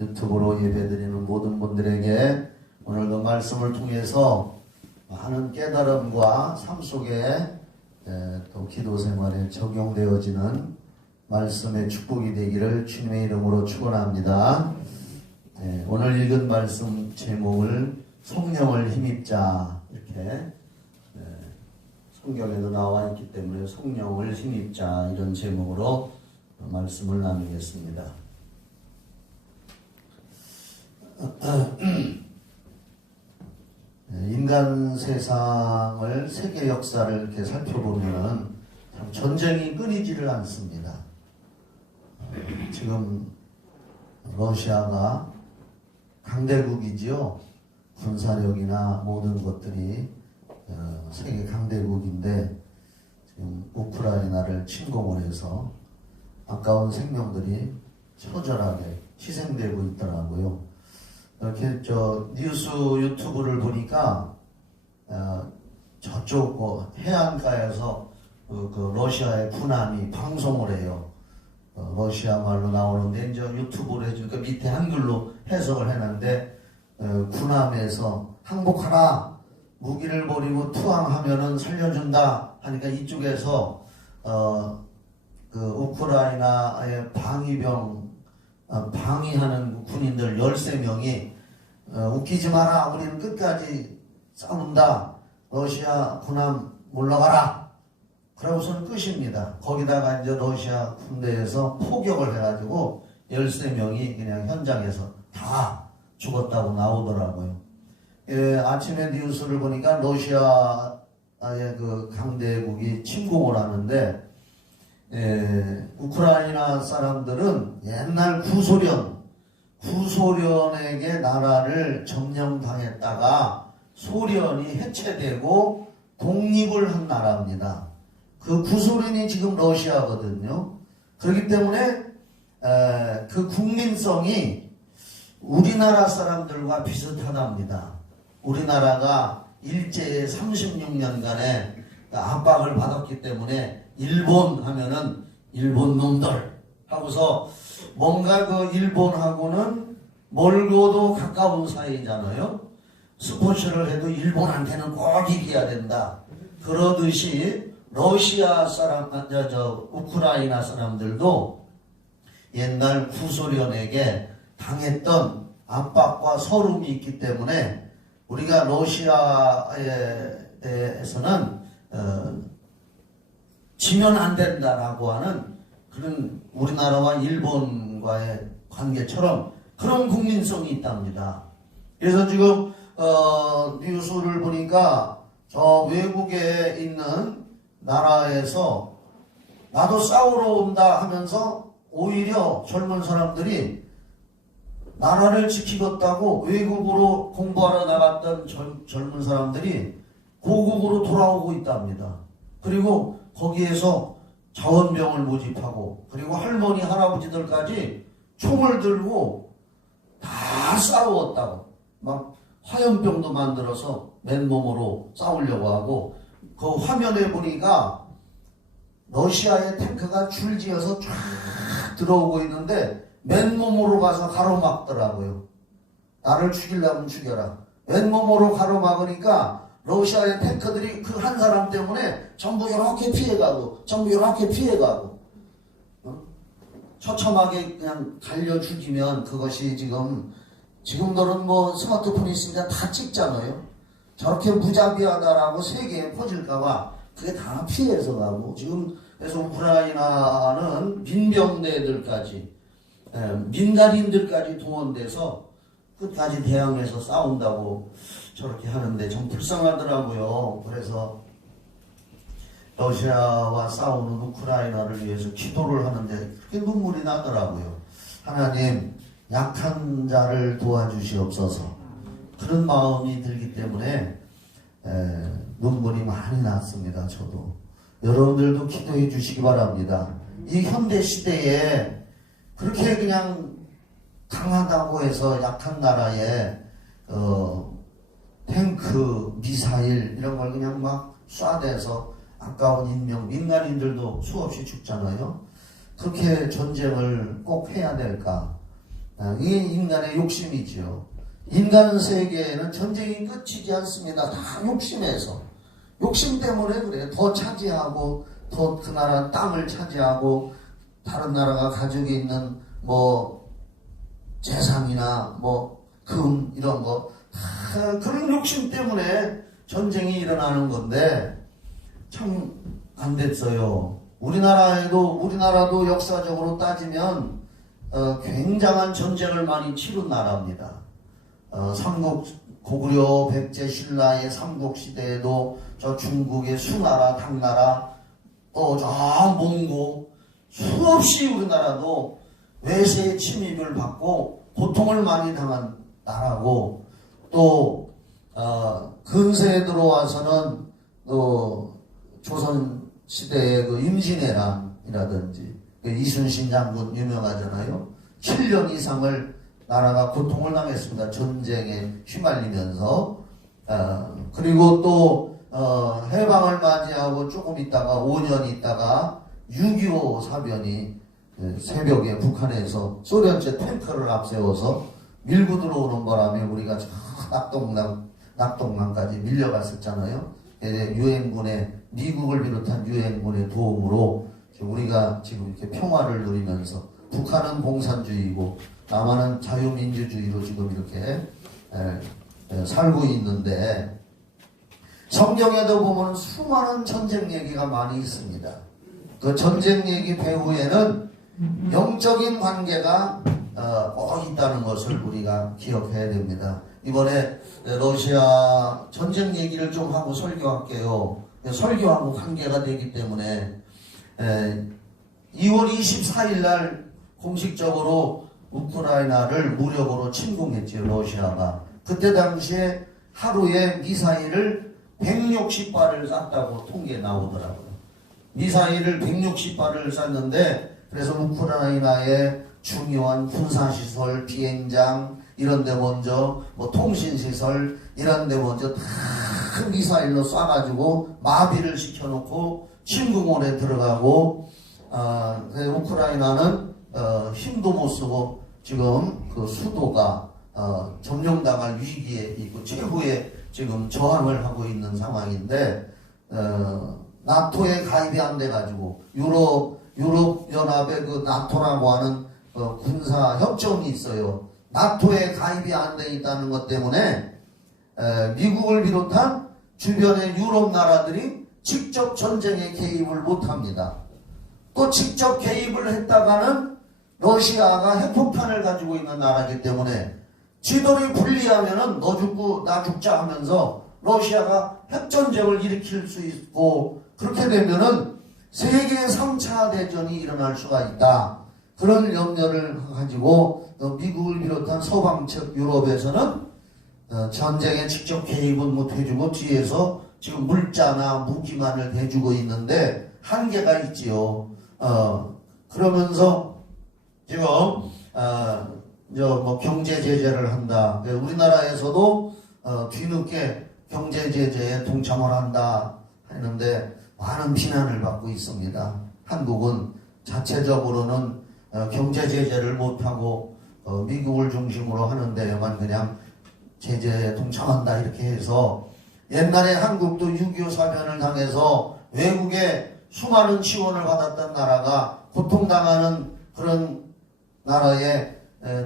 유튜브로 예배드리는 모든 분들에게 오늘도 말씀을 통해서 많은 깨달음과 삶 속에 또 기도 생활에 적용되어지는 말씀의 축복이 되기를 주님의 이름으로 축원합니다. 오늘 읽은 말씀 제목을 성령을 힘입자, 이렇게 성경에도 나와 있기 때문에 성령을 힘입자, 이런 제목으로 말씀을 나누겠습니다. 인간 세상을, 세계 역사를 이렇게 살펴보면 참 전쟁이 끊이지를 않습니다. 지금 러시아가 강대국이지요. 군사력이나 모든 것들이 세계 강대국인데 지금 우크라이나를 침공을 해서 아까운 생명들이 처절하게 희생되고 있더라고요. 이렇게 뉴스 유튜브를 보니까 저쪽 해안가에서 그 러시아의 군함이 방송을 해요. 러시아 말로 나오는데 이제 유튜브를 해주니까 밑에 한글로 해석을 했는데 군함에서 항복하라, 무기를 버리고 투항하면은 살려준다 하니까 이쪽에서 그 우크라이나의 방위하는 군인들 13명이 웃기지 마라, 우리는 끝까지 싸운다, 러시아 군함 물러가라, 그러고서는 끝입니다. 거기다가 이제 러시아 군대에서 포격을 해가지고 13명이 그냥 현장에서 다 죽었다고 나오더라고요. 아침에 뉴스를 보니까 러시아의 그 강대국이 침공을 하는데 우크라이나 사람들은 옛날 구소련에게 나라를 점령당했다가 소련이 해체되고 독립을 한 나라입니다. 그 구소련이 지금 러시아거든요. 그렇기 때문에 그 국민성이 우리나라 사람들과 비슷하답니다. 우리나라가 일제의 36년간의 압박을 받았기 때문에 일본 하면은 일본 놈들 하고서 뭔가 그 일본하고는 멀고도 가까운 사이잖아요. 스포츠를 해도 일본한테는 꼭 이겨야 된다. 그러듯이 러시아 사람, 우크라이나 사람들도 옛날 구소련에게 당했던 압박과 서름이 있기 때문에 우리가 러시아에서는 지면 안 된다라고 하는 그런 우리나라와 일본과의 관계처럼 그런 국민성이 있답니다. 그래서 지금 뉴스를 보니까 저 외국에 있는 나라에서 나도 싸우러 온다 하면서 오히려 젊은 사람들이 나라를 지키겠다고 외국으로 공부하러 나갔던 젊은 사람들이 고국으로 돌아오고 있답니다. 그리고 거기에서 자원병을 모집하고, 그리고 할머니 할아버지들까지 총을 들고 다 싸웠다고, 막 화염병도 만들어서 맨몸으로 싸우려고 하고, 그 화면에 보니까 러시아의 탱크가 줄지어서 쫙 들어오고 있는데 맨몸으로 가서 가로막더라고요. 나를 죽이려면 죽여라. 맨몸으로 가로막으니까 러시아의 탱크들이 그 한 사람 때문에 전부 이렇게 피해가고, 처참하게 그냥 달려 죽이면 그것이 지금들은 뭐 스마트폰 있으니까 다 찍잖아요. 저렇게 무자비하다라고 세계에 퍼질까봐 그게 다 피해서 가고, 지금 그래서 우크라이나는 민병대들까지, 민간인들까지 동원돼서 끝까지 대항해서 싸운다고 저렇게 하는데 좀 불쌍하더라고요. 그래서 러시아와 싸우는 우크라이나를 위해서 기도를 하는데 그렇게 눈물이 나더라고요. 하나님, 약한 자를 도와주시옵소서. 그런 마음이 들기 때문에 눈물이 많이 났습니다. 저도. 여러분들도 기도해 주시기 바랍니다. 이 현대 시대에 그렇게 그냥 강하다고 해서 약한 나라에 탱크, 미사일 이런 걸 그냥 막 쏴대서 아까운 인명, 민간인들도 수없이 죽잖아요. 그렇게 전쟁을 꼭 해야 될까? 이게 인간의 욕심이죠. 인간 세계에는 전쟁이 끝이지 않습니다. 다 욕심에서. 욕심 때문에 그래요. 더 차지하고, 더 그 나라 땅을 차지하고, 다른 나라가 가지고 있는 뭐 재산이나 뭐 금 이런 거 다 그런 욕심 때문에 전쟁이 일어나는 건데 참 안 됐어요. 우리나라도 역사적으로 따지면 굉장한 전쟁을 많이 치른 나라입니다. 고구려 백제 신라의 삼국시대에도 저 중국의 수나라, 당나라, 또 저 몽고 수없이 우리나라도 외세의 침입을 받고 고통을 많이 당한 나라고, 또 근세에 들어와서는 조선 시대의 그 임진왜란이라든지 이순신 장군 유명하잖아요. 7년 이상을 나라가 고통을 당했습니다. 전쟁에 휘말리면서. 그리고 또 해방을 맞이하고 조금 있다가 5년 있다가 6.25 사변이 새벽에 북한에서 소련제 탱크를 앞세워서 밀고 들어오는 바람에 우리가 낙동강까지 밀려갔었잖아요. 유엔군의, 미국을 비롯한 유엔군의 도움으로 우리가 지금 이렇게 평화를 누리면서, 북한은 공산주의고 남한은 자유민주주의로 지금 이렇게 살고 있는데, 성경에도 보면 수많은 전쟁 얘기가 많이 있습니다. 그 전쟁 얘기 배후에는 영적인 관계가 꼭 있다는 것을 우리가 기억해야 됩니다. 이번에 러시아 전쟁 얘기를 좀 하고 설교할게요. 설교하고 관계가 되기 때문에 2월 24일 날 공식적으로 우크라이나를 무력으로 침공했죠, 러시아가. 그때 당시에 하루에 미사일을 160발을 쐈다고 통계 나오더라고요. 미사일을 160발을 쐈는데, 그래서 우크라이나의 중요한 군사시설, 비행장 이런 데 먼저, 뭐 통신시설 이런 데 먼저 다 미사일로 쏴가지고 마비를 시켜놓고 침공원에 들어가고, 우크라이나는 힘도 못 쓰고 지금 그 수도가 점령당할 위기에 있고 최후의 지금 저항을 하고 있는 상황인데, 나토에 가입이 안 돼가지고 유럽연합의 그 나토라고 하는 군사 협정이 있어요. 나토에 가입이 안 돼 있다는 것 때문에 미국을 비롯한 주변의 유럽 나라들이 직접 전쟁에 개입을 못합니다. 또 직접 개입을 했다가는 러시아가 핵폭탄을 가지고 있는 나라이기 때문에 지들이 불리하면은 너 죽고 나 죽자 하면서 러시아가 핵전쟁을 일으킬 수 있고, 그렇게 되면은 세계 3차 대전이 일어날 수가 있다. 그런 염려를 가지고 미국을 비롯한 서방 측 유럽에서는 전쟁에 직접 개입은 못 해주고 뒤에서 지금 물자나 무기만을 대주고 있는데 한계가 있지요. 그러면서 지금 뭐 경제 제재를 한다. 우리나라에서도 뒤늦게 경제 제재에 동참을 한다 하는데 많은 비난을 받고 있습니다. 한국은 자체적으로는 경제 제재를 못하고 미국을 중심으로 하는 데에만 그냥 제재에 동참한다 이렇게 해서, 옛날에 한국도 6.25 사변을 당해서 외국에 수많은 지원을 받았던 나라가 고통당하는 그런 나라의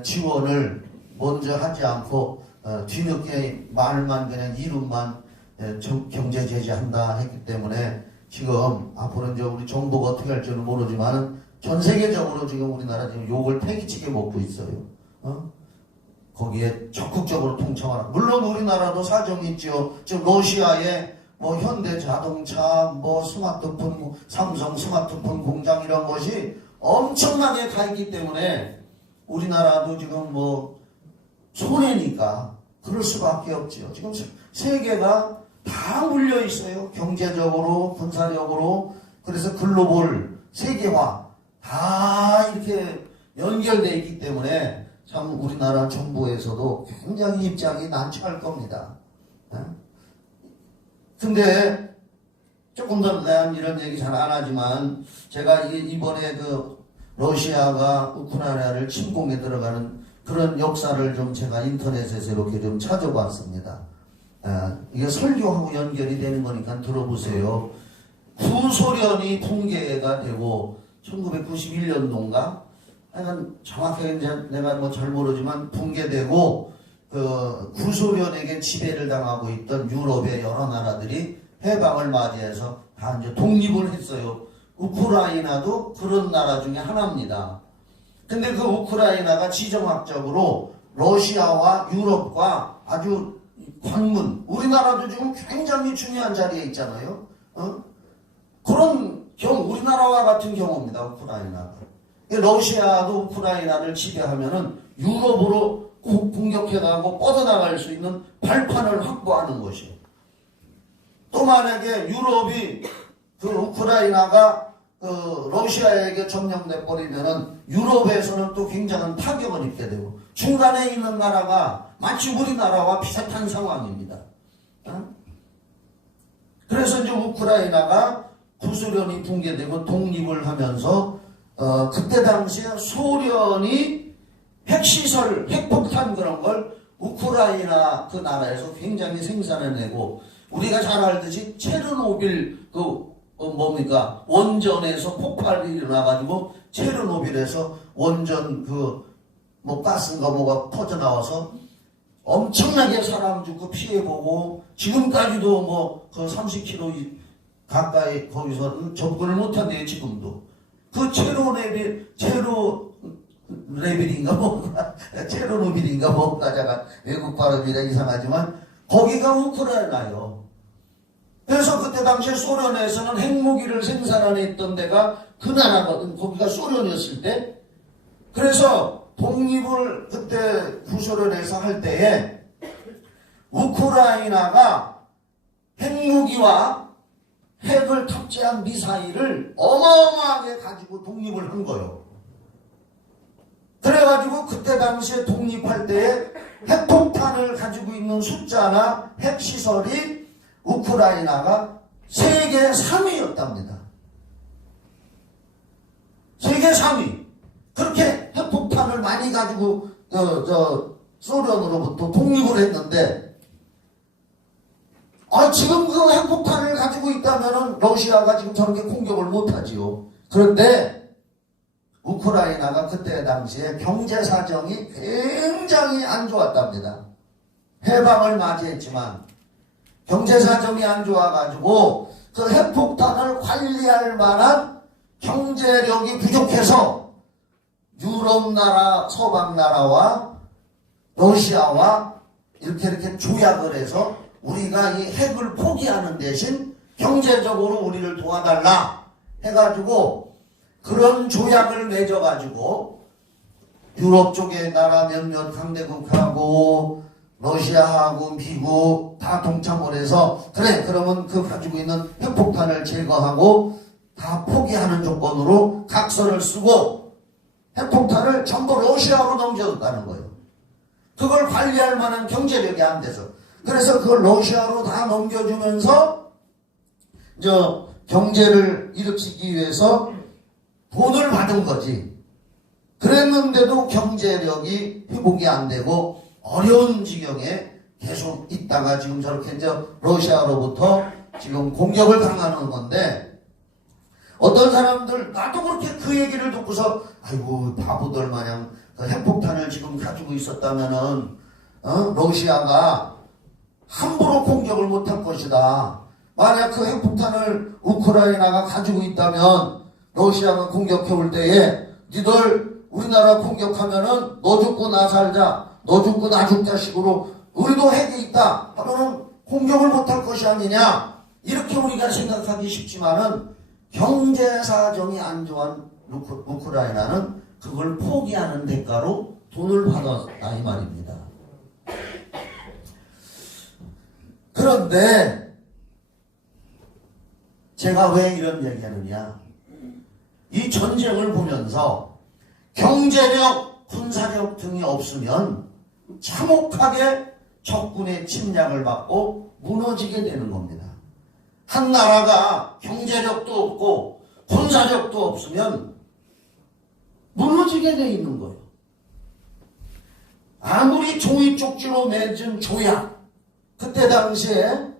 지원을 먼저 하지 않고 뒤늦게 말만, 그냥 이름만 경제 제재한다 했기 때문에 지금 앞으로 이제 우리 정부가 어떻게 할지는 모르지만 전 세계적으로 지금 우리나라 지금 욕을 패기치게 먹고 있어요. 거기에 적극적으로 통참하라. 물론 우리나라도 사정이 있죠. 지금 러시아에 뭐 현대자동차, 뭐 스마트폰, 삼성 스마트폰 공장 이런 것이 엄청나게 가 있기 때문에 우리나라도 지금 뭐 손해니까 그럴 수밖에 없죠. 지금 세계가 다 물려 있어요. 경제적으로, 군사력으로. 그래서 글로벌, 세계화 다 이렇게 연결되어 있기 때문에 참 우리나라 정부에서도 굉장히 입장이 난처할 겁니다. 근데 조금 더 난 이런 얘기 잘 안 하지만, 제가 이번에 그 러시아가 우크라이나를 침공에 들어가는 그런 역사를 좀 제가 인터넷에서 이렇게 좀 찾아봤습니다. 이게 설교하고 연결이 되는 거니까 들어보세요. 구소련이 붕괴가 되고 1991년도인가? 하여간 정확하게 이제 내가 뭐 잘 모르지만 붕괴되고 그 구소련에게 지배를 당하고 있던 유럽의 여러 나라들이 해방을 맞이해서 다 이제 독립을 했어요. 우크라이나도 그런 나라 중에 하나입니다. 근데 그 우크라이나가 지정학적으로 러시아와 유럽과 아주 관문, 우리나라도 지금 굉장히 중요한 자리에 있잖아요. 그런 우리나라와 같은 경우입니다. 우크라이나가. 러시아도 우크라이나를 지배하면은 유럽으로 공격해가고 뻗어나갈 수 있는 발판을 확보하는 것이에요. 또 만약에 유럽이 그 우크라이나가 러시아에게 점령돼 버리면은 유럽에서는 또 굉장한 타격을 입게 되고 중간에 있는 나라가 마치 우리나라와 비슷한 상황입니다. 그래서 이제 우크라이나가 구소련이 붕괴되고 독립을 하면서 그때 당시에 소련이 핵시설, 핵폭탄 그런 걸 우크라이나 그 나라에서 굉장히 생산해내고 우리가 잘 알듯이 체르노빌 원전에서 폭발이 일어나가지고 체르노빌에서 원전 가스인가 뭐가 퍼져나와서 엄청나게 사람 죽고 피해보고 지금까지도 그 30km 가까이 거기서는 접근을 못한대요. 지금도 그 체르노빌인가 뭐가 제가 외국 발음이라 이상하지만 거기가 우크라이나요. 그래서 그때 당시에 소련에서는 핵무기를 생산했던 데가 그 나라거든. 거기가 소련이었을 때. 그래서 독립을 그때 구소련에서 할 때에 우크라이나가 핵무기와 핵을 탑재한 미사일을 어마어마하게 가지고 독립을 한 거예요. 그래가지고 그때 당시에 독립할 때에 핵폭탄을 가지고 있는 숫자나 핵시설이 우크라이나가 세계 3위였답니다. 세계 3위. 그렇게 핵폭탄을 많이 가지고 소련으로부터 독립을 했는데 지금 그 핵폭탄을 가지고 있다면은 러시아가 지금 저렇게 공격을 못하지요. 그런데 우크라이나가 그때 당시에 경제 사정이 굉장히 안 좋았답니다. 해방을 맞이했지만 경제 사정이 안 좋아가지고 그 핵폭탄을 관리할 만한 경제력이 부족해서 유럽 나라, 서방 나라와 러시아와 이렇게 조약을 해서 우리가 이 핵을 포기하는 대신 경제적으로 우리를 도와달라 해가지고 그런 조약을 맺어가지고 유럽 쪽의 나라 몇몇 강대국하고 러시아하고 미국 다 동참을 해서 그래 그러면 그 가지고 있는 핵폭탄을 제거하고 다 포기하는 조건으로 각서를 쓰고 핵폭탄을 전부 러시아로 넘겨줬다는 거예요. 그걸 관리할 만한 경제력이 안 돼서. 그래서 그걸 러시아로 다 넘겨주면서 경제를 일으키기 위해서 돈을 받은 거지. 그랬는데도 경제력이 회복이 안 되고 어려운 지경에 계속 있다가 지금 저렇게 러시아로부터 지금 공격을 당하는 건데 어떤 사람들 나도 그렇게 그 얘기를 듣고서 아이고 바보들 마냥 그 핵폭탄을 지금 가지고 있었다면은 러시아가 함부로 공격을 못할 것이다. 만약 그 핵폭탄을 우크라이나가 가지고 있다면 러시아가 공격해 올 때에 니들 우리나라 공격하면은 너 죽고 나 살자, 너 죽고 나 죽자 식으로 우리도 핵이 있다 하면은 공격을 못할 것이 아니냐 이렇게 우리가 생각하기 쉽지만은 경제 사정이 안 좋은 우크라이나는 그걸 포기하는 대가로 돈을 받았다 이 말입니다. 그런데 제가 왜 이런 얘기하느냐, 이 전쟁을 보면서 경제력, 군사력 등이 없으면 참혹하게 적군의 침략을 받고 무너지게 되는 겁니다. 한 나라가 경제력도 없고 군사력도 없으면 무너지게 돼 있는 거예요. 아무리 종이 쪽지로 맺은 조약, 그때 당시에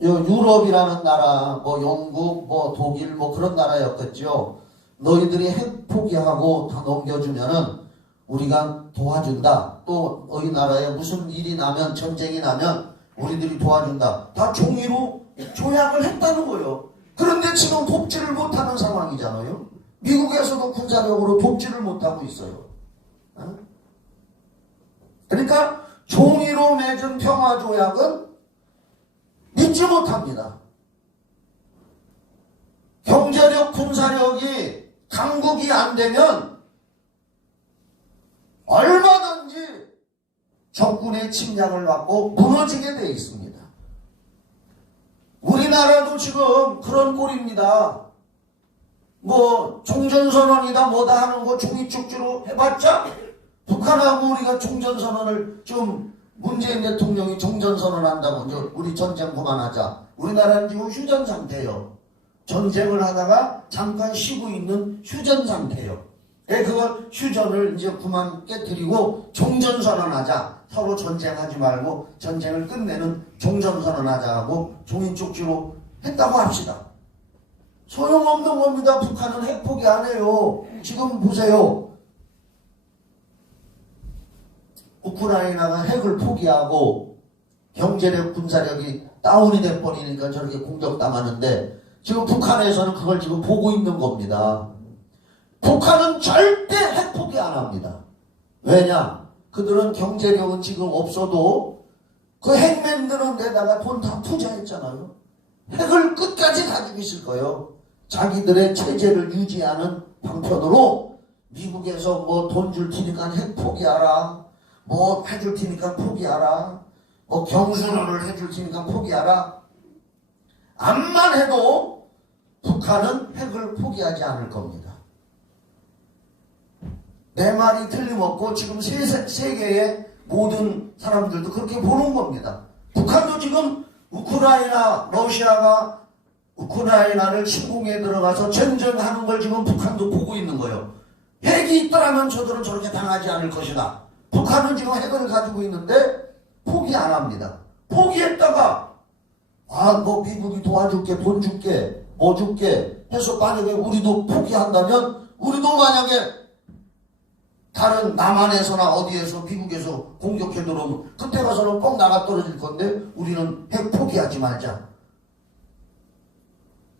유럽이라는 나라, 뭐 영국, 뭐 독일, 뭐 그런 나라였겠죠. 너희들이 핵 포기하고 다 넘겨주면은 우리가 도와준다. 또 너희 나라에 무슨 일이 나면, 전쟁이 나면 우리들이 도와준다. 다 종이로 조약을 했다는 거예요. 그런데 지금 돕지를 못하는 상황이잖아요. 미국에서도 군사력으로 돕지를 못하고 있어요. 그러니까 종이로 맺은 평화조약은 믿지 못합니다. 경제력, 군사력이 강국이 안 되면 얼마든지 적군의 침략을 받고 무너지게 돼 있습니다. 우리나라도 지금 그런 꼴입니다. 뭐 종전선언이다 뭐다 하는 거 종이 쪽지로 해봤자 북한하고 우리가 종전선언을 좀 문재인 대통령이 종전선언한다고 이제 우리 전쟁 그만하자. 우리나라는 지금 휴전 상태예요. 전쟁을 하다가 잠깐 쉬고 있는 휴전 상태예요. 그걸 휴전을 이제 그만 깨뜨리고 종전선언하자. 서로 전쟁하지 말고 전쟁을 끝내는 종전선언하자 하고 종이 쪽지로 했다고 합시다. 소용없는 겁니다. 북한은 핵 포기 안 해요. 지금 보세요. 우크라이나가 핵을 포기하고 경제력, 군사력이 다운이 돼버리니까 저렇게 공격당하는데 지금 북한에서는 그걸 지금 보고 있는 겁니다. 북한은 절대 핵 포기 안 합니다. 왜냐? 그들은 경제력은 지금 없어도 그 핵 만드는 데다가 돈 다 투자했잖아요. 핵을 끝까지 가지고 있을 거예요. 자기들의 체제를 유지하는 방편으로 미국에서 뭐 돈 줄 테니까 핵 포기하라. 뭐 해줄 테니까 포기하라. 뭐 경순호를 해줄 테니까 포기하라. 암만 해도 북한은 핵을 포기하지 않을 겁니다. 내 말이 틀림없고 지금 세계의 모든 사람들도 그렇게 보는 겁니다. 북한도 지금 우크라이나, 러시아가 우크라이나를 침공에 들어가서 전쟁하는 걸 지금 북한도 보고 있는 거예요. 핵이 있더라면 저들은 저렇게 당하지 않을 것이다. 북한은 지금 핵을 가지고 있는데 포기 안 합니다. 포기했다가 뭐 미국이 도와줄게, 돈 줄게, 뭐 줄게 해서 만약에 우리도 포기한다면 우리도 만약에 다른 남한에서나 어디에서 미국에서 공격해 들어오면 그때 가서는 뻥 나가 떨어질 건데 우리는 핵 포기하지 말자.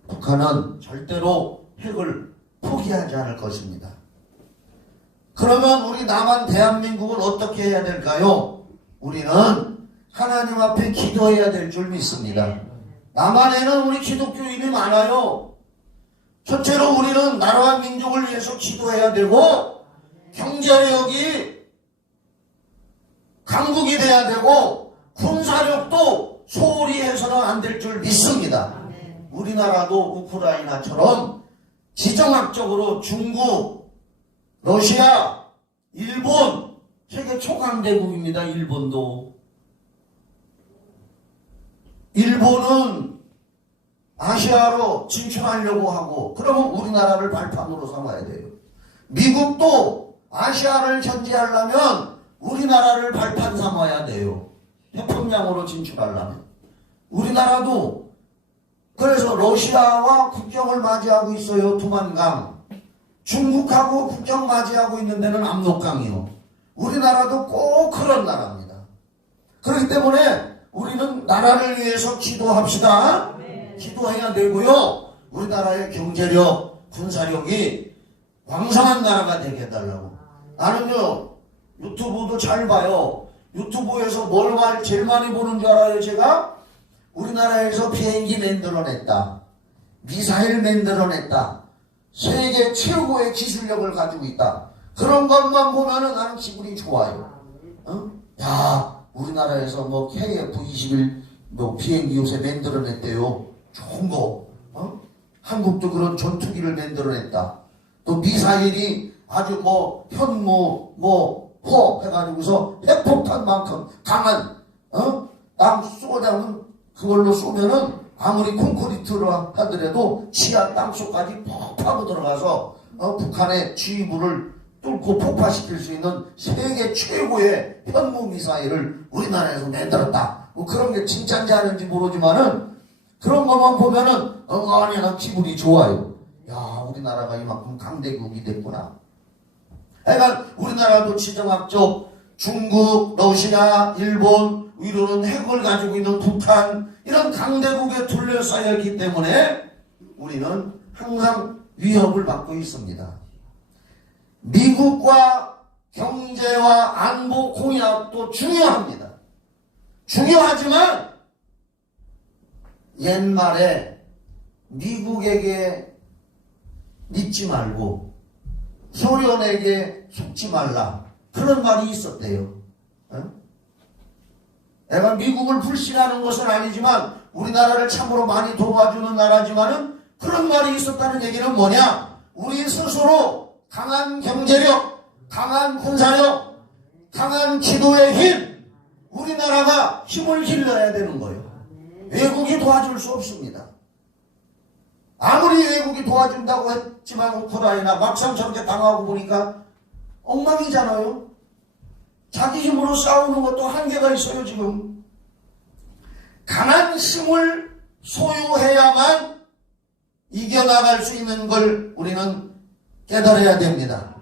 북한은 절대로 핵을 포기하지 않을 것입니다. 그러면 우리 남한 대한민국은 어떻게 해야 될까요? 우리는 하나님 앞에 기도해야 될 줄 믿습니다. 남한에는 우리 기독교인이 많아요. 첫째로 우리는 나라와 민족을 위해서 기도해야 되고 경제력이 강국이 돼야 되고 군사력도 소홀히 해서는 안 될 줄 믿습니다. 우리나라도 우크라이나처럼 지정학적으로 중국, 러시아, 일본, 세계 초강대국입니다. 일본도. 일본은 아시아로 진출하려고 하고 그러면 우리나라를 발판으로 삼아야 돼요. 미국도 아시아를 견제하려면 우리나라를 발판 삼아야 돼요. 태평양으로 진출하려면. 우리나라도 그래서 러시아와 국경을 맞이하고 있어요. 두만강. 중국하고 국경 맞이하고 있는 데는 압록강이요. 우리나라도 꼭 그런 나라입니다. 그렇기 때문에 우리는 나라를 위해서 기도합시다. 기도해야 되고요. 우리나라의 경제력, 군사력이 왕성한 나라가 되게 해달라고. 나는요 유튜브도 잘 봐요. 유튜브에서 뭘 제일 많이 보는 줄 알아요? 제가 우리나라에서 비행기 만들어냈다, 미사일 만들어냈다, 세계 최고의 기술력을 가지고 있다, 그런 것만 보면은 나는 기분이 좋아요. 야 우리나라에서 뭐 KF-21 뭐 비행기 요새 만들어냈대요. 좋은 거. 한국도 그런 전투기를 만들어냈다. 또 미사일이 아주 뭐 현무 포 해가지고서 핵폭탄만큼 강한 땅 쏘자면 그걸로 쏘면은 아무리 콘크리트로 하더라도 지하 땅속까지 퍽 파고 들어가서 북한의 지휘부를 뚫고 폭파시킬 수 있는 세계 최고의 현무미사일을 우리나라에서 만들었다. 뭐 그런 게 칭찬지 하는지 모르지만은 그런 것만 보면은 난 기분이 좋아요. 야, 우리나라가 이만큼 강대국이 됐구나. 그러니까 우리나라도 지정학적 중국, 러시아, 일본, 위로는 핵을 가지고 있는 북한 이런 강대국에 둘러싸였기 때문에 우리는 항상 위협을 받고 있습니다. 미국과 경제와 안보 공약도 중요합니다. 중요하지만 옛말에 미국에게 믿지 말고 소련에게 속지 말라 그런 말이 있었대요. 내가 미국을 불신하는 것은 아니지만 우리나라를 참으로 많이 도와주는 나라지만은 그런 말이 있었다는 얘기는 뭐냐? 우리 스스로 강한 경제력, 강한 군사력, 강한 기도의 힘, 우리나라가 힘을 길러야 되는 거예요. 외국이 도와줄 수 없습니다. 아무리 외국이 도와준다고 했지만 우크라이나 막상 저렇게 당하고 보니까 엉망이잖아요. 자기 힘으로 싸우는 것도 한계가 있어요. 지금 강한 힘을 소유해야만 이겨나갈 수 있는 걸 우리는 깨달아야 됩니다.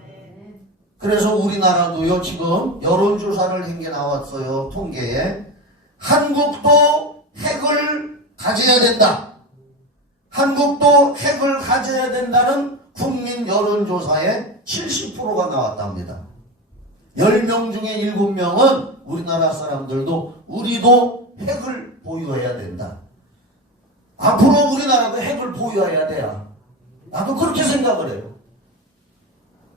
그래서 우리나라도요 지금 여론조사를 한 게 나왔어요. 통계에 한국도 핵을 가져야 된다. 한국도 핵을 가져야 된다는 국민 여론조사에 70%가 나왔답니다. 10명 중에 7명은 우리나라 사람들도 우리도 핵을 보유해야 된다. 앞으로 우리나라도 핵을 보유해야 돼야. 나도 그렇게 생각을 해요.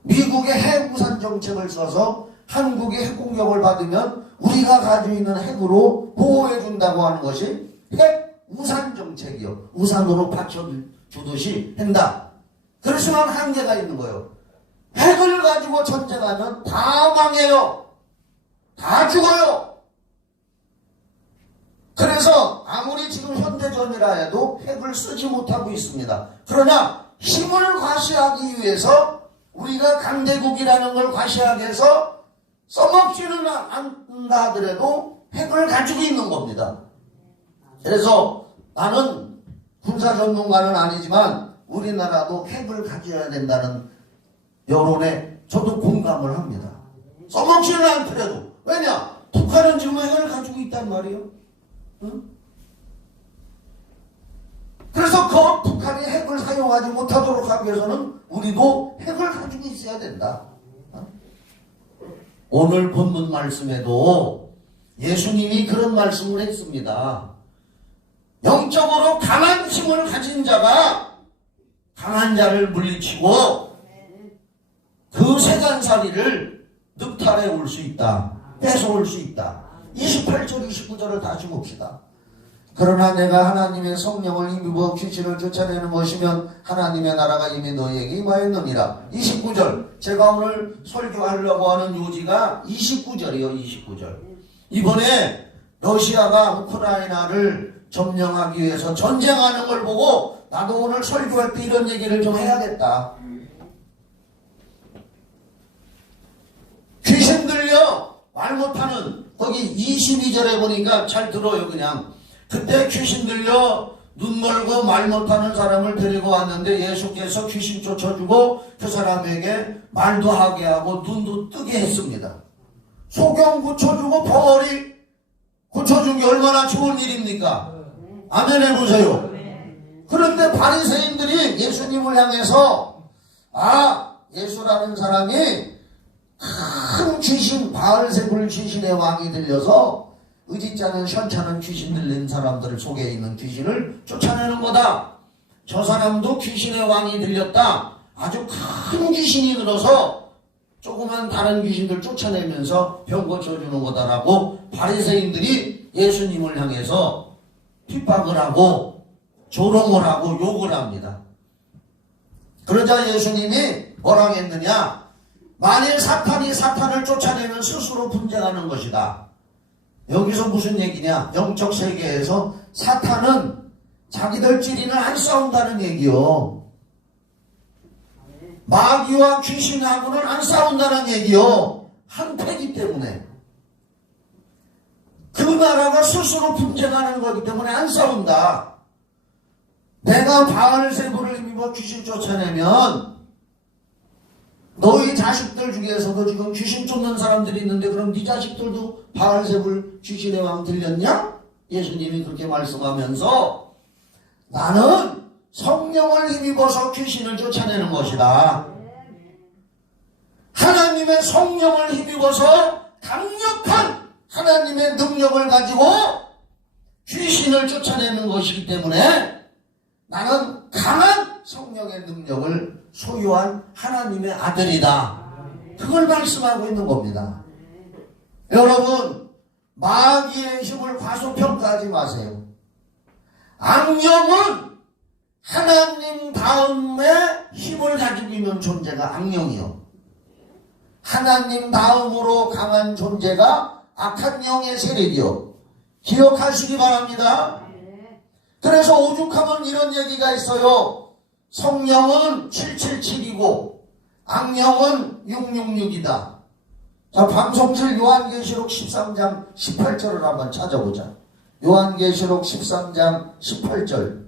미국의 핵 우산 정책을 써서 한국이 핵 공격을 받으면 우리가 가지고 있는 핵으로 보호해 준다고 하는 것이 핵 우산 정책이요. 우산으로 받쳐주듯이 한다. 그렇지만 한계가 있는 거예요. 핵을 가지고 전쟁하면 다 망해요. 다 죽어요. 그래서 아무리 지금 현대전이라 해도 핵을 쓰지 못하고 있습니다. 그러나 힘을 과시하기 위해서 우리가 강대국이라는 걸 과시하기 위해서 써먹지는 않는다 하더라도 핵을 가지고 있는 겁니다. 그래서 나는 군사 전문가는 아니지만 우리나라도 핵을 가져야 된다는 여론에 저도 공감을 합니다. 써먹지는 않더라도. 왜냐? 북한은 지금 핵을 가지고 있단 말이에요. 응? 그래서 그 북한이 핵을 사용하지 못하도록 하기 위해서는 우리도 핵을 가지고 있어야 된다. 오늘 본문 말씀에도 예수님이 그런 말씀을 했습니다. 영적으로 강한 힘을 가진 자가 강한 자를 물리치고 그 세간살이를 늑탈해 올 수 있다. 뺏어올 수 있다. 28절 29절을 다시 봅시다. 그러나 내가 하나님의 성령을 힘입어 귀신을 쫓아내는 것이면 하나님의 나라가 이미 너희에게 임하였느니라. 29절. 제가 오늘 설교하려고 하는 요지가 29절이요. 29절. 이번에 러시아가 우크라이나를 점령하기 위해서 전쟁하는 걸 보고 나도 오늘 설교할 때 이런 얘기를 좀 해야겠다. 귀신 들려 말 못하는 거기 22절에 보니까 잘 들어요. 그냥 그때 귀신 들려 눈 멀고 말 못하는 사람을 데리고 왔는데 예수께서 귀신 쫓아주고 그 사람에게 말도 하게 하고 눈도 뜨게 했습니다. 소경 고쳐주고 벙어리 고쳐준 게 얼마나 좋은 일입니까? 아멘 해보세요. 그런데 바리새인들이 예수님을 향해서 예수라는 사람이 큰 귀신 바알세불 귀신의 왕이 들려서 의지자는 현찮은 귀신 들린 사람들 속에 있는 귀신을 쫓아내는 거다. 저 사람도 귀신의 왕이 들렸다. 아주 큰 귀신이 들어서 조그만 다른 귀신들 쫓아내면서 병 고쳐주는 거다라고 바리새인들이 예수님을 향해서 핍박을 하고 조롱을 하고 욕을 합니다. 그러자 예수님이 뭐라고 했느냐? 만일 사탄이 사탄을 쫓아내면 스스로 분쟁하는 것이다. 여기서 무슨 얘기냐? 영적 세계에서 사탄은 자기들끼리는 안 싸운다는 얘기요. 마귀와 귀신하고는 안 싸운다는 얘기요. 한패기 때문에. 그 나라가 스스로 분쟁하는 거기 때문에 안 싸운다. 내가 바알세불을 힘입어 귀신 쫓아내면 너희 자식들 중에서도 지금 귀신 쫓는 사람들이 있는데 그럼 네 자식들도 바알세불 귀신의 왕 들렸냐? 예수님이 그렇게 말씀하면서 나는 성령을 힘입어서 귀신을 쫓아내는 것이다. 하나님의 성령을 힘입어서 강력한 하나님의 능력을 가지고 귀신을 쫓아내는 것이기 때문에 나는 강한 성령의 능력을 소유한 하나님의 아들이다. 그걸 말씀하고 있는 겁니다. 여러분, 마귀의 힘을 과소평가하지 마세요. 악령은 하나님 다음에 힘을 가지고 있는 존재가 악령이요. 하나님 다음으로 강한 존재가 악한 영의 세력이요. 기억하시기 바랍니다. 그래서 오죽하면 이런 얘기가 있어요. 성령은 777이고 악령은 666이다. 자, 방송실 요한계시록 13장 18절을 한번 찾아보자. 요한계시록 13장 18절.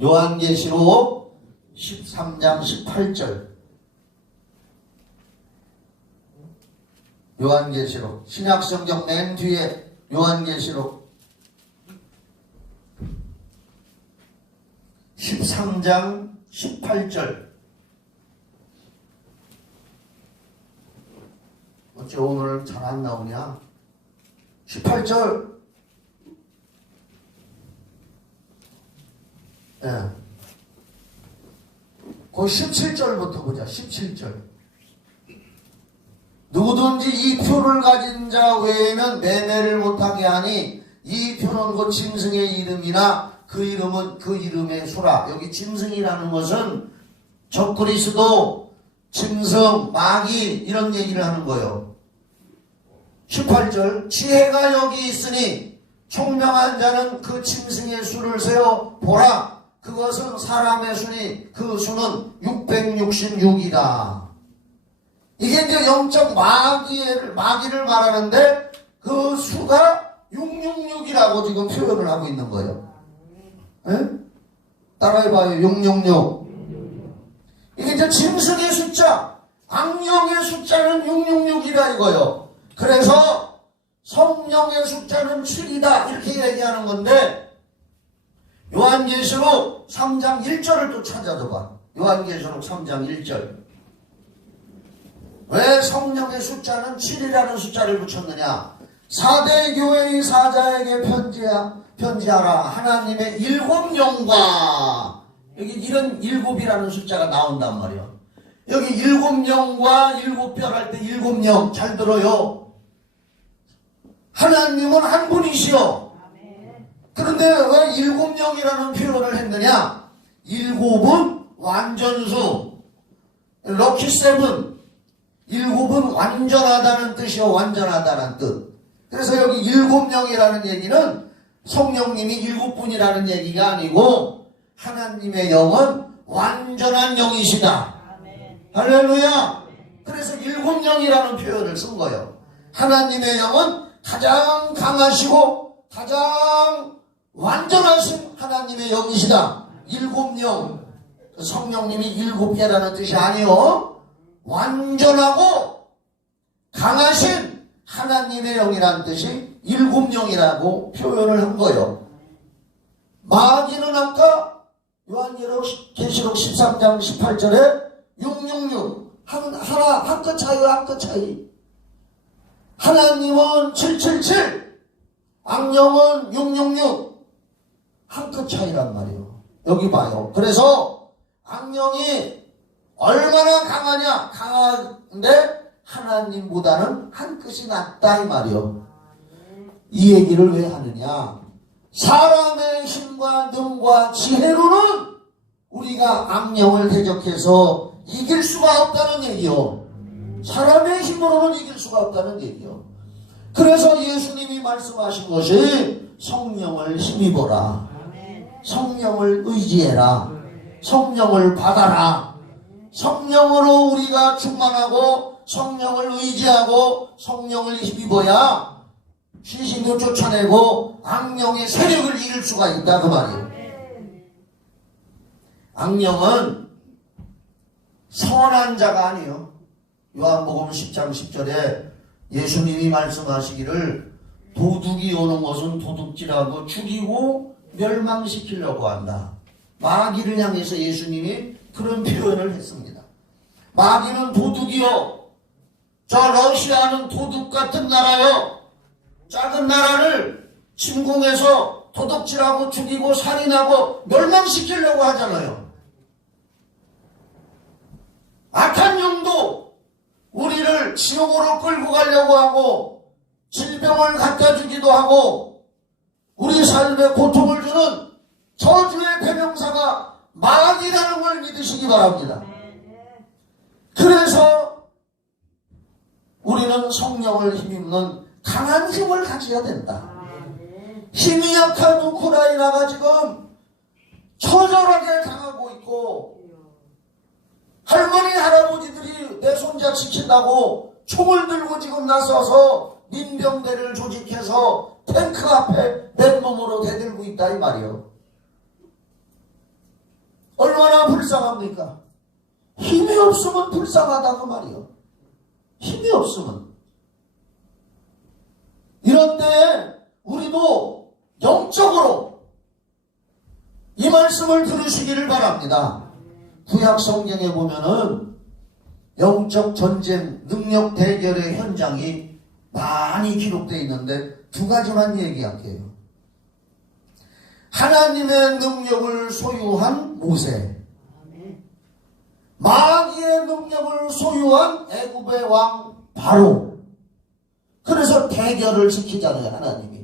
요한계시록 13장 18절. 요한계시록 신약성경 맨 뒤에 요한계시록 13장 18절. 어째 오늘 잘 안 나오냐? 18절. 예. 그 17절부터 보자. 17절. 누구든지 이 표를 가진 자 외에는 매매를 못하게 하니 이 표는 곧 짐승의 이름이나 그 이름은 그 이름의 수라. 여기 짐승이라는 것은 적그리스도, 짐승, 마귀 이런 얘기를 하는 거예요. 18절. 지혜가 여기 있으니 총명한 자는 그 짐승의 수를 세어 보라. 그것은 사람의 수니 그 수는 666이다. 이게 이제 영적 마귀를 말하는데 그 수가 666이라고 지금 표현을 하고 있는 거예요. 에? 따라해봐요. 666. 이게 이제 짐승의 숫자, 악령의 숫자는 666이라 이거예요. 그래서 성령의 숫자는 7이다 이렇게 얘기하는 건데 요한계시록 3장 1절을 또 찾아줘봐. 요한계시록 3장 1절. 왜 성령의 숫자는 7이라는 숫자를 붙였느냐? 4대 교회의 사자에게 편지하라. 하나님의 7영과 여기 이런 7이라는 숫자가 나온단 말이에요. 여기 7영과 7별 할 때 7영 잘 들어요. 하나님은 한 분이시요. 그런데 왜 7영이라는 표현을 했느냐? 7은 완전수, 럭키 세븐. 7은 완전하다는 뜻이요. 완전하다는 뜻. 그래서 여기 7영이라는 얘기는 성령님이 7분이라는 얘기가 아니고 하나님의 영은 완전한 영이시다. 할렐루야. 그래서 7영이라는 표현을 쓴 거예요. 하나님의 영은 가장 강하시고 가장 완전하신 하나님의 영이시다. 7영. 성령님이 7개라는 뜻이 아니요. 완전하고 강하신 하나님의 영이라는 뜻이 7영이라고 표현을 한 거예요. 마귀는 아까 요한계시록 13장 18절에 666 한 끗 차이요. 한 끗 차이. 하나님은 777 악령은 666 한 끗 차이란 말이에요. 여기 봐요. 그래서 악령이 얼마나 강하냐? 강한데 하나님보다는 한 끗이 낫다 이 말이요. 이 얘기를 왜 하느냐? 사람의 힘과 능과 지혜로는 우리가 악령을 대적해서 이길 수가 없다는 얘기요. 사람의 힘으로는 이길 수가 없다는 얘기요. 그래서 예수님이 말씀하신 것이 성령을 힘입어라. 성령을 의지해라. 성령을 받아라. 성령으로 우리가 충만하고 성령을 의지하고 성령을 힘입어야 귀신도 쫓아내고 악령의 세력을 이길 수가 있다 그 말이에요. 악령은 선한 자가 아니에요. 요한복음 10장 10절에 예수님이 말씀하시기를 도둑이 오는 것은 도둑질하고 죽이고 멸망시키려고 한다. 마귀를 향해서 예수님이 그런 표현을 했습니다. 마귀는 도둑이요. 저 러시아는 도둑 같은 나라요. 작은 나라를 침공해서 도둑질하고 죽이고 살인하고 멸망시키려고 하잖아요. 악한 영도 우리를 지옥으로 끌고 가려고 하고 질병을 갖다 주기도 하고 우리 삶에 고통을 주는 저주의 대명사가 마귀라는 걸 믿으시기 바랍니다. 그래서 우리는 성령을 힘입는 강한 힘을 가져야 된다. 힘이 약한 우크라이나가 지금 처절하게 당하고 있고 할머니 할아버지들이 내 손자 지킨다고 총을 들고 지금 나서서 민병대를 조직해서 탱크 앞에 맨몸으로 대들고 있다 이 말이요. 얼마나 불쌍합니까? 힘이 없으면 불쌍하다 그 말이요. 힘이 없으면. 이런 때에 우리도 영적으로 이 말씀을 들으시기를 바랍니다. 구약 성경에 보면은 영적 전쟁, 능력 대결의 현장이 많이 기록되어 있는데 두 가지만 얘기할게요. 하나님의 능력을 소유한 모세, 마귀의 능력을 소유한 애굽의 왕 바로. 그래서 대결을 시키잖아요 하나님이.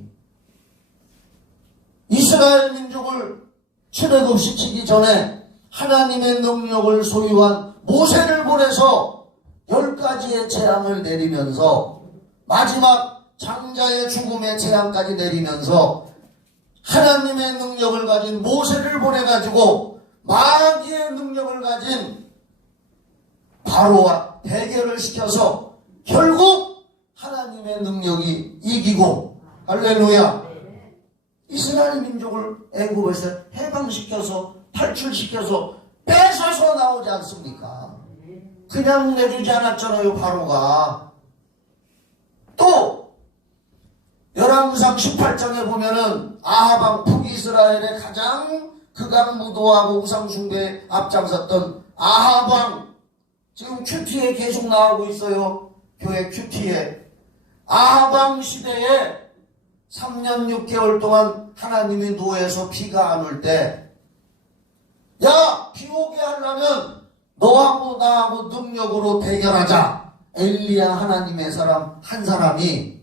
이스라엘 민족을 출애굽시키기 전에 하나님의 능력을 소유한 모세를 보내서 10가지의 재앙을 내리면서 마지막 장자의 죽음의 재앙까지 내리면서 하나님의 능력을 가진 모세를 보내가지고 마귀의 능력을 가진 바로와 대결을 시켜서 결국 하나님의 능력이 이기고 할렐루야 이스라엘 민족을 애굽에서 해방시켜서 탈출시켜서 뺏어서 나오지 않습니까? 그냥 내주지 않았잖아요 바로가. 또 열왕기상 18장에 보면은 아합 북이스라엘의 가장 극악무도하고 우상숭배에 앞장섰던 아합 왕 지금 큐티에 계속 나오고 있어요. 교회 큐티에. 아합 왕 시대에 3년 6개월 동안 하나님이 노에서 비가 안 올 때 야, 비 오게 하려면 너하고 나하고 능력으로 대결하자. 엘리야 하나님의 사람 한 사람이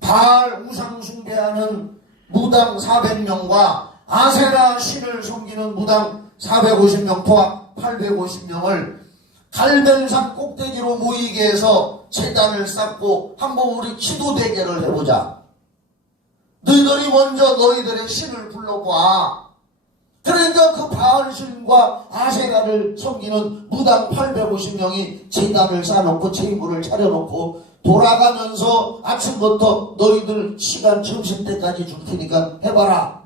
바알 우상 숭배하는 무당 400명과 아세라 신을 섬기는 무당 450명 포함 850명을 갈멜산 꼭대기로 모이게 해서 제단을 쌓고 한번 우리 기도 대결을 해보자. 너희들이 먼저 너희들의 신을 불러봐. 그러니까 그 바알신과 아세라를 섬기는 무당 850명이 제단을 쌓아놓고 제물을 차려놓고 돌아가면서 아침부터 너희들 시간 점심때까지 줄 테니까 해봐라.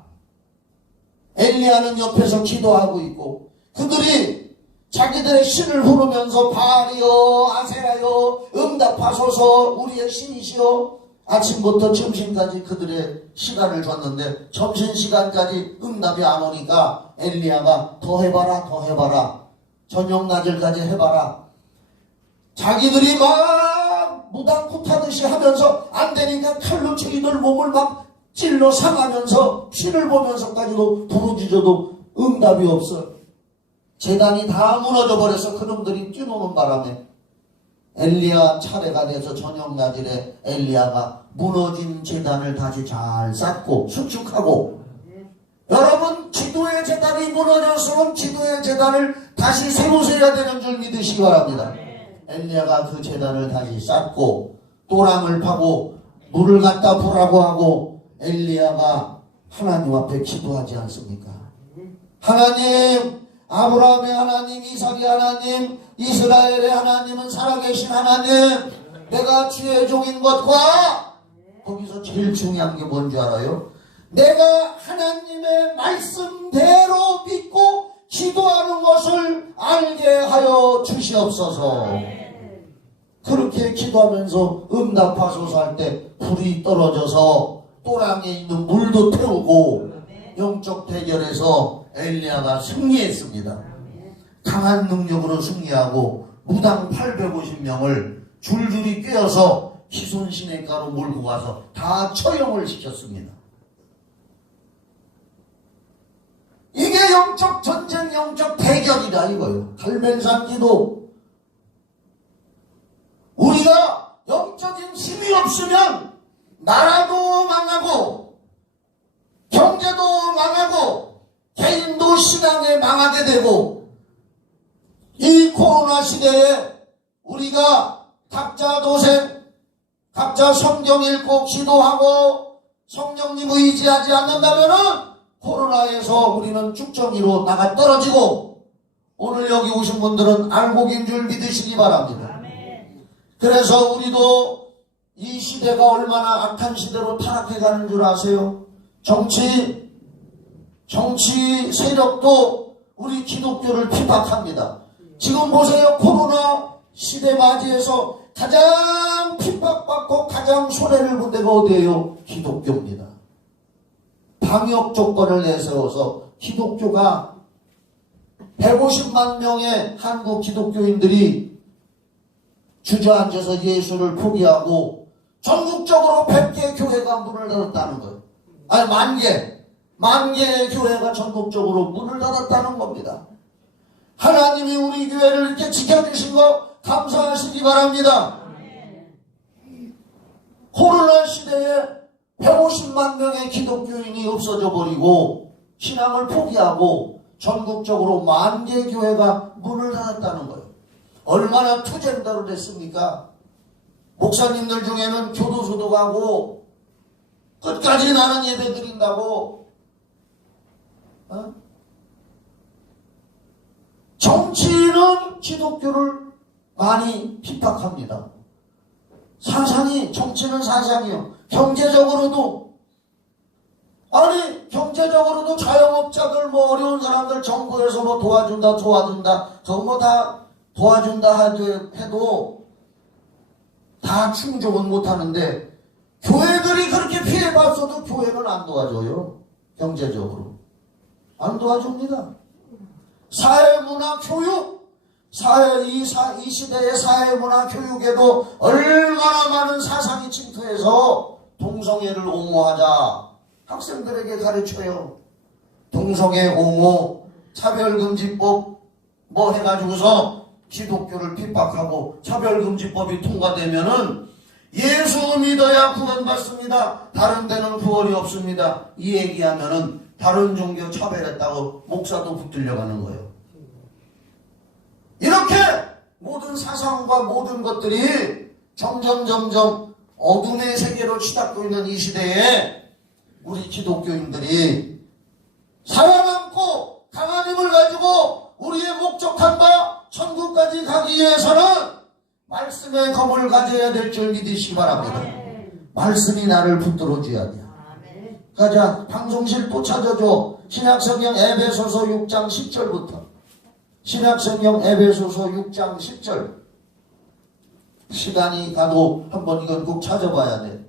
엘리야는 옆에서 기도하고 있고 그들이 자기들의 신을 부르면서 바알이여 아세라여 응답하소서 우리의 신이시여 아침부터 점심까지 그들의 시간을 줬는데 점심시간까지 응답이 안 오니까 엘리야가 더 해봐라 더 해봐라 저녁 낮을까지 해봐라. 자기들이 막 무당굿하듯이 하면서 안 되니까 칼로 저희들 몸을 막 찔러 상하면서 피를 보면서까지도 부르짖어도 응답이 없어. 제단이 다 무너져 버려서 그놈들이 뛰노는 바람에 엘리야 차례가 돼서 저녁 낮일에 엘리야가 무너진 제단을 다시 잘 쌓고 수축하고 여러분 기도의 제단이 무너졌으면 기도의 제단을 다시 새로 세야 되는 줄 믿으시기 바랍니다. 엘리야가 그 제단을 다시 쌓고 또랑을 파고 물을 갖다 부라고 하고 엘리야가 하나님 앞에 기도하지 않습니까? 하나님, 아브라함의 하나님, 이삭의 하나님, 이스라엘의 하나님은 살아계신 하나님, 내가 주의 종인 것과 거기서 제일 중요한 게 뭔지 알아요? 내가 하나님의 말씀대로 믿고 기도하는 것을 알게 하여 주시옵소서. 그렇게 기도하면서 응답하소서 할 때 불이 떨어져서 또랑에 있는 물도 태우고 영적 대결에서 엘리야가 승리했습니다. 강한 능력으로 승리하고 무당 850명을 줄줄이 꿰어서 기손 시냇가로 몰고 가서 다 처형을 시켰습니다. 이게 영적 전쟁, 영적 대결이다 이거예요. 갈멜산 기도. 우리가 영적인 힘이 없으면 나라도 망하고 경제도 망하고 개인도 신앙에 망하게 되고, 이 코로나 시대에 우리가 각자 도생, 각자 성경 읽고 기도하고 성령님 의지하지 않는다면은 코로나에서 우리는 쭉정이로 나가 떨어지고, 오늘 여기 오신 분들은 알곡인 줄 믿으시기 바랍니다. 그래서 우리도 이 시대가 얼마나 악한 시대로 타락해 가는 줄 아세요? 정치 세력도 우리 기독교를 핍박합니다. 지금 보세요. 코로나 시대 맞이해서 가장 핍박받고 가장 손해를 본 데가 어디예요? 기독교입니다. 방역 조건을 내세워서 기독교가 150만 명의 한국 기독교인들이 주저앉아서 예수를 포기하고 전국적으로 100개 교회가 문을 닫았다는 거예요. 아니 만 개의 교회가 전국적으로 문을 닫았다는 겁니다. 하나님이 우리 교회를 이렇게 지켜주신 거 감사하시기 바랍니다. 코로나 시대에 150만 명의 기독교인이 없어져 버리고 신앙을 포기하고 전국적으로 10,000개 교회가 문을 닫았다는 거예요. 얼마나 투쟁자로 됐습니까? 목사님들 중에는 교도소도 가고 끝까지 나는 예배 드린다고, 정치는 기독교를 많이 핍박합니다. 정치는 사상이요. 경제적으로도 자영업자들 어려운 사람들 정부에서 도와준다 그거 다 도와준다 해도 다 충족은 못하는데, 교회들이 그렇게 피해봤어도 교회는 안 도와줘요. 경제적으로 안 도와줍니다. 사회문화 교육, 이 시대의 사회문화 교육에도 얼마나 많은 사상이 침투해서 동성애를 옹호하자 학생들에게 가르쳐요. 동성애 옹호, 차별금지법 해가지고서 기독교를 핍박하고, 차별금지법이 통과되면은 예수 믿어야 구원받습니다. 다른 데는 구원이 없습니다. 이 얘기하면은 다른 종교 차별했다고 목사도 붙들려가는 거예요. 이렇게 모든 사상과 모든 것들이 점점 어둠의 세계로 치닫고 있는 이 시대에 우리 기독교인들이 살아남고 강한 힘을 가지고 우리의 목적한 바 천국까지 가기 위해서는 말씀의 검을 가져야 될 줄 믿으시기 바랍니다. 말씀이 나를 붙들어줘야 돼요. 가자, 방송실 또 찾아줘. 신약성경 에베소서 6장 10절부터. 신약성경 에베소서 6장 10절. 시간이 가도 한번 이건 꼭 찾아봐야 돼.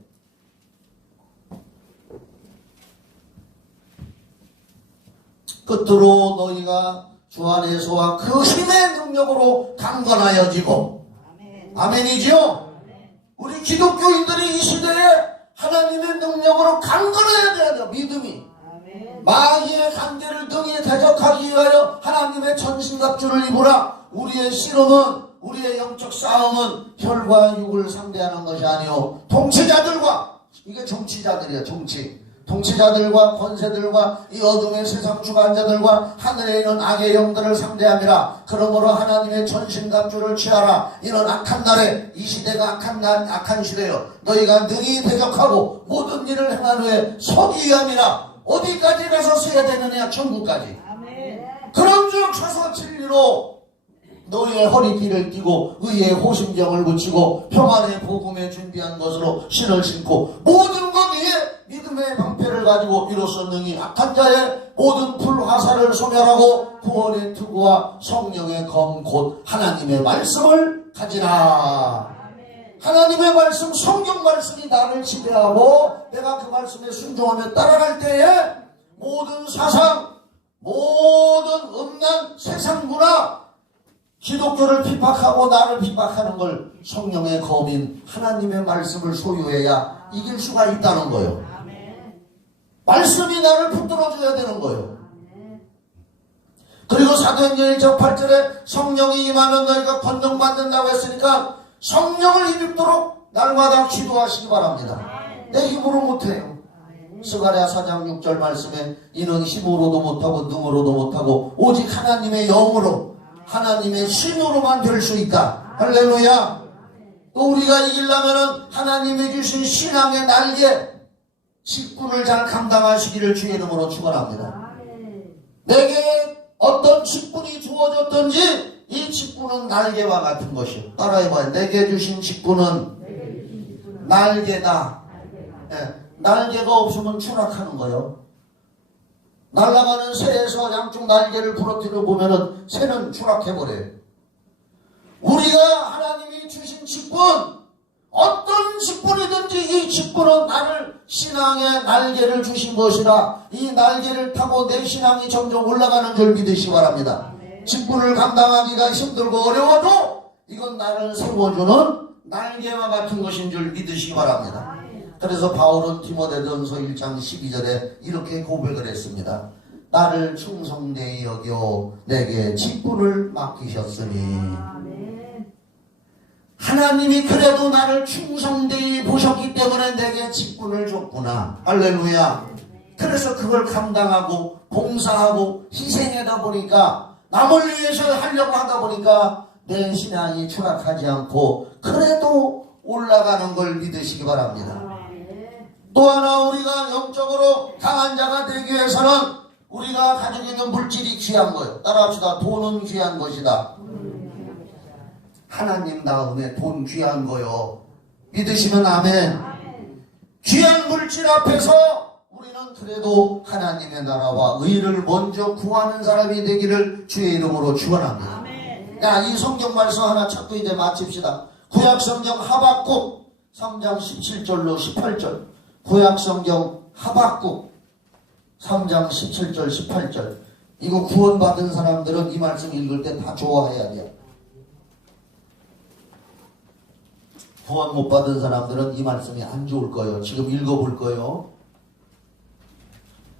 끝으로 너희가 주 안에서와 그 힘의 능력으로 강건하여지고. 아멘이죠? 우리 기독교인들이 이 시대에 하나님의 능력으로 강건해야 돼요. 믿음이. 마귀의 관계를 등에 대적하기 위하여 하나님의 전신갑주를 입으라. 우리의 씨름은, 우리의 영적 싸움은 혈과 육을 상대하는 것이 아니요 통치자들과, 이게 정치자들이야. 통치자들과 권세들과 이 어둠의 세상 주관자들과 하늘에 있는 악의 영들을 상대함이라. 그러므로 하나님의 전신갑주를 취하라. 이는 악한 날에, 이 시대가 악한 시대요, 너희가 능히 대적하고 모든 일을 행한 후에 서기 위함이라. 어디까지 가서 서야 되느냐? 천국까지. 그런즉 서서 진리로 너희의 허리띠를 띠고 의의 호심경을 붙이고 평안의 복음에 준비한 것으로 신을 신고 모든 것 위에 믿음의 방패를 가지고 이로써 능히 악한 자의 모든 불화살을 소멸하고 구원의 투구와 성령의 검 곧 하나님의 말씀을 가지라. 하나님의 말씀, 성경 말씀이 나를 지배하고 내가 그 말씀에 순종하며 따라갈 때에 모든 사상, 모든 음란 세상 문화, 기독교를 핍박하고 나를 핍박하는 걸 성령의 검인 하나님의 말씀을 소유해야 이길 수가 있다는 거예요. 말씀이 나를 붙들어줘야 되는 거예요. 그리고 사도행전 1장 8절에 성령이 임하면 너희가 권능받는다고 했으니까 성령을 힘입도록 날마다 기도하시기 바랍니다. 내 힘으로 못해요. 스가랴 4장 6절 말씀에 이는 힘으로도 못하고 능으로도 못하고 오직 하나님의 영으로 하나님의 신으로만 될 수 있다. 할렐루야. 또 우리가 이기려면 하나님이 주신 신앙의 날개 직분을 잘 감당하시기를 주의 이름으로 축원합니다. 내게 어떤 직분이 주어졌든지 이 직분은 날개와 같은 것이요. 따라해봐요. 내게 주신 직분은 날개다. 네. 날개가 없으면 추락하는 거예요. 날아가는 새에서 양쪽 날개를 부러뜨려 보면은 새는 추락해버려요. 우리가 하나님이 주신 직분, 어떤 직분이든지 이 직분은 나를 신앙의 날개를 주신 것이라 이 날개를 타고 내 신앙이 점점 올라가는 줄 믿으시기 바랍니다. 직분을 감당하기가 힘들고 어려워도 이건 나를 세워주는 날개와 같은 것인 줄 믿으시기 바랍니다. 그래서 바울은 디모데전서 1장 12절에 이렇게 고백을 했습니다. 나를 충성되이 여겨 내게 직분을 맡기셨으니 하나님이 그래도 나를 충성되이 보셨기 때문에 내게 직분을 줬구나. 할렐루야. 그래서 그걸 감당하고 봉사하고 희생하다 보니까 남을 위해서 하려고 하다 보니까 내 신앙이 추락하지 않고 그래도 올라가는 걸 믿으시기 바랍니다. 또 하나 우리가 영적으로 강한 자가 되기 위해서는 우리가 가지고 있는 물질이 귀한 거예요. 따라합시다. 돈은 귀한 것이다. 하나님 다음에 돈 귀한 거요. 믿으시면 아멘. 귀한 물질 앞에서 우리는 그래도 하나님의 나라와 의를 먼저 구하는 사람이 되기를 주의 이름으로 축원합니다. 야, 이 성경 말씀 하나 찾고 이제 마칩시다. 구약 성경 하박국 3장 17절로 18절. 구약 성경 하박국 3장 17절 18절. 이거 구원받은 사람들은 이 말씀 읽을 때 다 좋아해야 돼요. 구원 못 받은 사람들은 이 말씀이 안 좋을 거예요. 지금 읽어볼 거예요.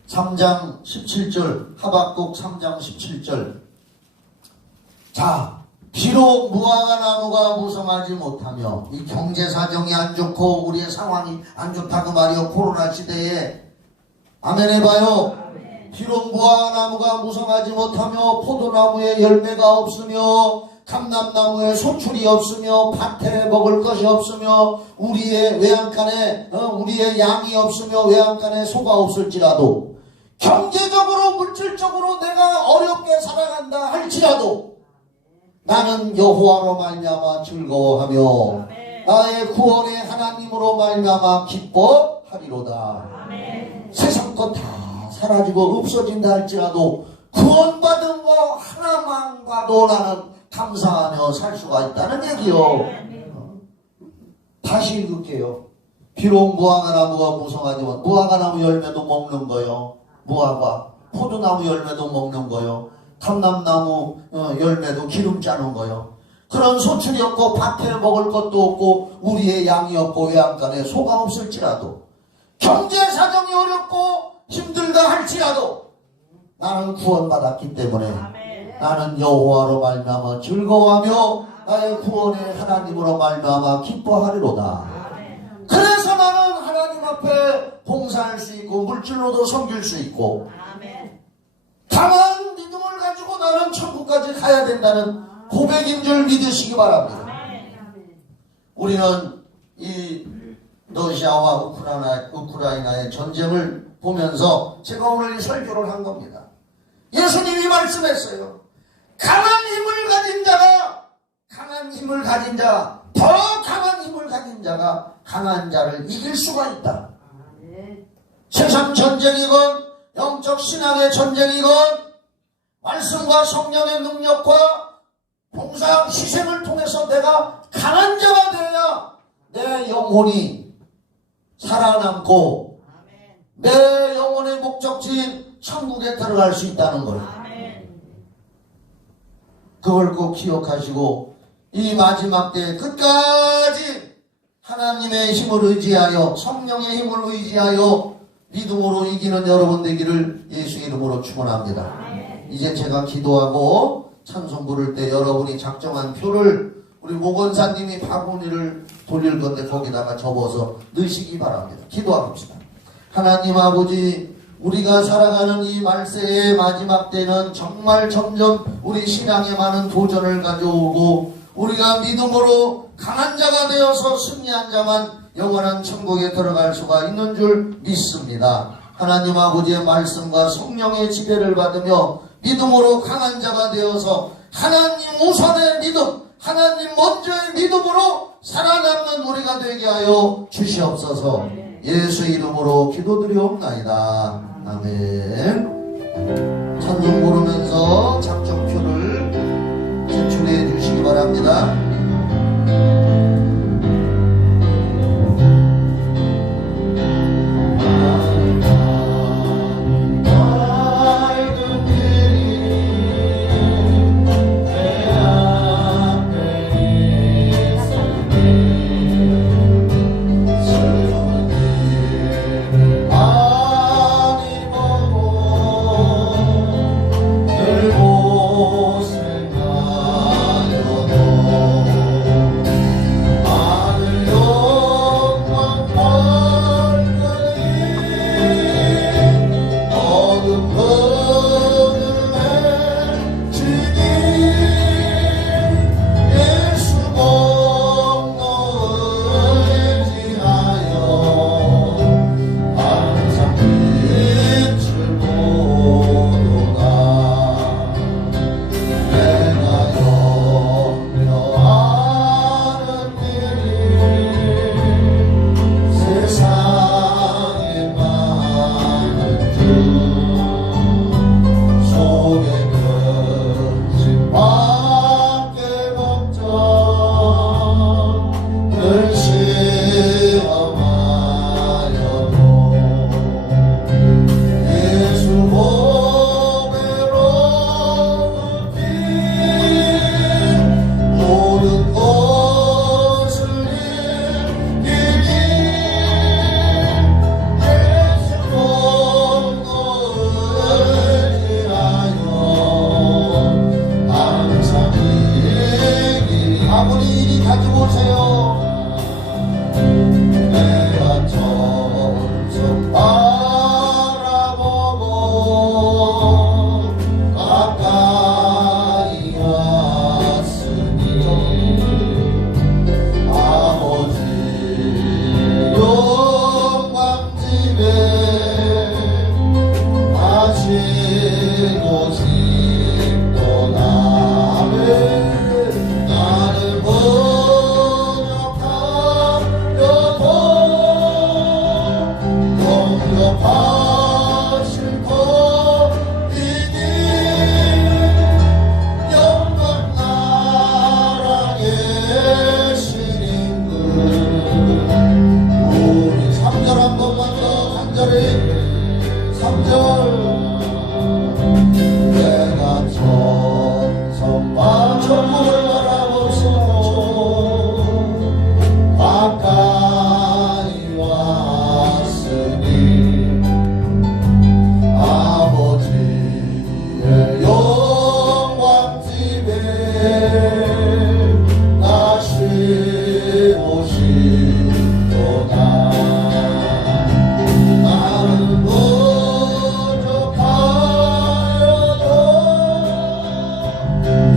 3장 17절 하박국 3장 17절. 자, 비록 무화과 나무가 무성하지 못하며 이 경제 사정이 안 좋고 우리의 상황이 안 좋다고 말이요. 코로나 시대에 아멘 해봐요. 비록 무화과 나무가 무성하지 못하며 포도나무에 열매가 없으며 감람나무에 소출이 없으며 밭에 먹을 것이 없으며 우리의 외양간에 우리의 양이 없으며 외양간에 소가 없을지라도 경제적으로 물질적으로 내가 어렵게 살아간다 할지라도 나는 여호와로 말미암아 즐거워하며 나의 구원의 하나님으로 말미암아 기뻐하리로다. 세상 것 다 사라지고 없어진다 할지라도 구원받은 거 하나만 봐도 나는 감사하며 살 수가 있다는 얘기요. 다시 읽을게요. 비록 무화과 나무가 무성하지만 무화과 나무 열매도 먹는 거요. 무화과 포도나무 열매도 먹는 거요. 감람나무 열매도 기름 짜는 거요. 그런 소출이 없고 밭에 먹을 것도 없고 우리의 양이 없고 외양간에 소가 없을지라도 경제 사정이 어렵고 힘들다 할지라도 나는 구원받았기 때문에 나는 여호와로 말미암아 즐거워하며 나의 구원의 하나님으로 말미암아 기뻐하리로다. 그래서 나는 하나님 앞에 봉사할 수 있고 물질로도 섬길 수 있고 강한 믿음을 가지고 나는 천국까지 가야 된다는 고백인 줄 믿으시기 바랍니다. 우리는 이 러시아와 우크라이나의 전쟁을 보면서 제가 오늘 이 설교를 한 겁니다. 예수님이 말씀했어요. 강한 힘을 가진 자가 더 강한 힘을 가진 자가 강한 자를 이길 수가 있다. 세상 전쟁이건 영적 신앙의 전쟁이건 말씀과 성령의 능력과 봉사 희생을 통해서 내가 강한 자가 되어야 내 영혼이 살아남고 내 영혼의 목적지인 천국에 들어갈 수 있다는 거예요. 그걸 꼭 기억하시고 이 마지막 때에 끝까지 하나님의 힘을 의지하여 성령의 힘을 의지하여 믿음으로 이기는 여러분 되기를 예수 이름으로 축원합니다. 이제 제가 기도하고 찬송 부를 때 여러분이 작정한 표를 우리 모건사님이 바구니를 돌릴 건데 거기다가 접어서 넣으시기 바랍니다. 기도합시다. 하나님 아버지, 우리가 살아가는 이 말세의 마지막 때는 정말 점점 우리 신앙에 많은 도전을 가져오고 우리가 믿음으로 강한 자가 되어서 승리한 자만 영원한 천국에 들어갈 수가 있는 줄 믿습니다. 하나님 아버지의 말씀과 성령의 지배를 받으며 믿음으로 강한 자가 되어서 하나님 우선의 믿음, 하나님 먼저의 믿음으로 살아남는 우리가 되게 하여 주시옵소서. 예수 이름으로 기도드리옵나이다. 아멘. 찬송 부르면서 작정표를 제출해 주시기 바랍니다.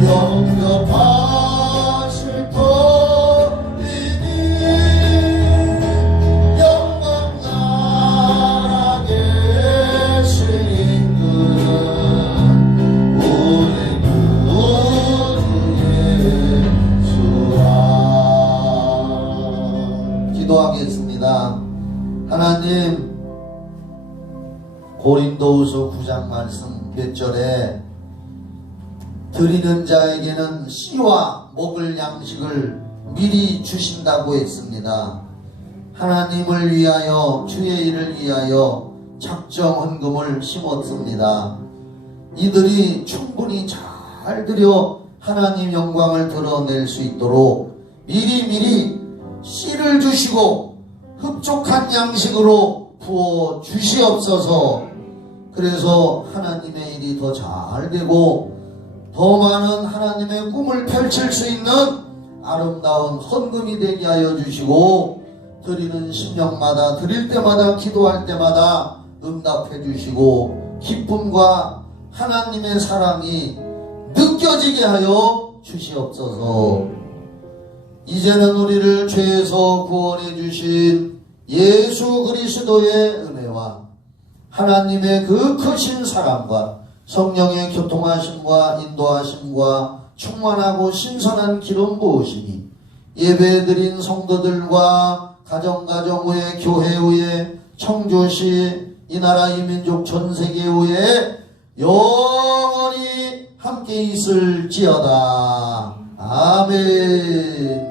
영접하 고린도후서 9장 말씀 몇 절에 드리는 자에게는 씨와 먹을 양식을 미리 주신다고 했습니다. 하나님을 위하여 주의 일을 위하여 작정 헌금을 심었습니다. 이들이 충분히 잘 드려 하나님 영광을 드러낼 수 있도록 미리미리 씨를 주시고 흡족한 양식으로 부어 주시옵소서. 그래서 하나님의 일이 더 잘 되고 더 많은 하나님의 꿈을 펼칠 수 있는 아름다운 헌금이 되게 하여 주시고, 드리는 심령마다 드릴 때마다 기도할 때마다 응답해 주시고 기쁨과 하나님의 사랑이 느껴지게 하여 주시옵소서. 이제는 우리를 죄에서 구원해 주신 예수 그리스도의 은혜와 하나님의 그 크신 사랑과 성령의 교통하심과 인도하심과 충만하고 신선한 기름 부으심이 예배드린 성도들과 가정가정 후에 교회 후에 청조시 이 나라 이 민족 전 세계 후에 영원히 함께 있을지어다. 아멘.